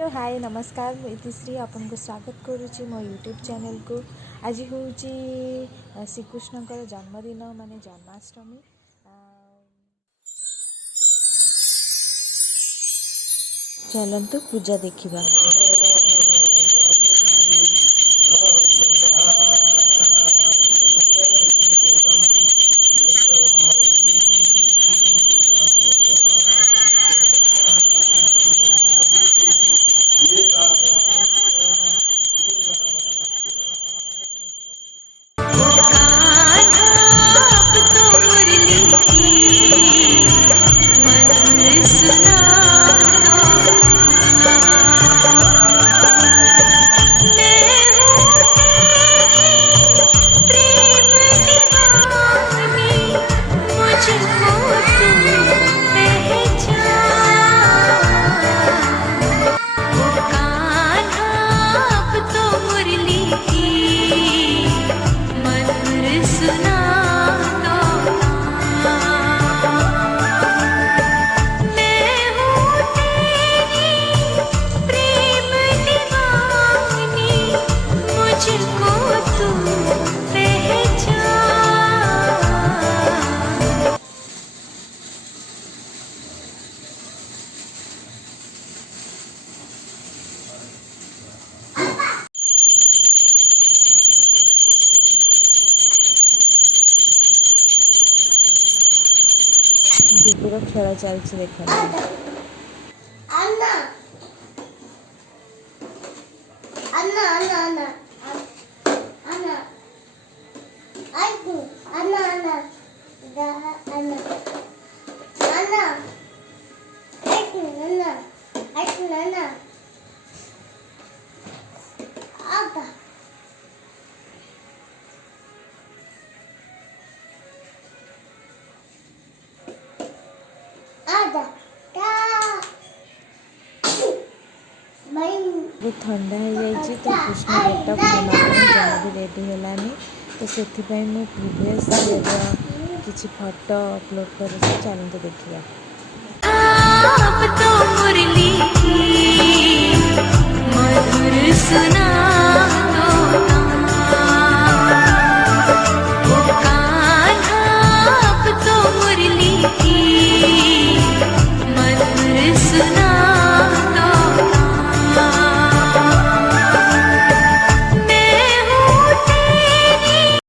Hello hi नमस्कार मु इतिश्री आपन को स्वागत करुच्ची मो यूट्यूब चैनल को। आज हूँ श्रीकृष्ण जन्मदिन माने जन्माष्टमी। चलतु पूजा देखा। दिव्यर खेल चलती देखा। बहुत ठंडा हो जाए तो कृष्ण बेटा पूर्णिमा जमा भी रेडी होलानी तो से प्रीवियस किसी फोटो अपलोड कर चलते देखिए। तो मुरली मधुर सुना।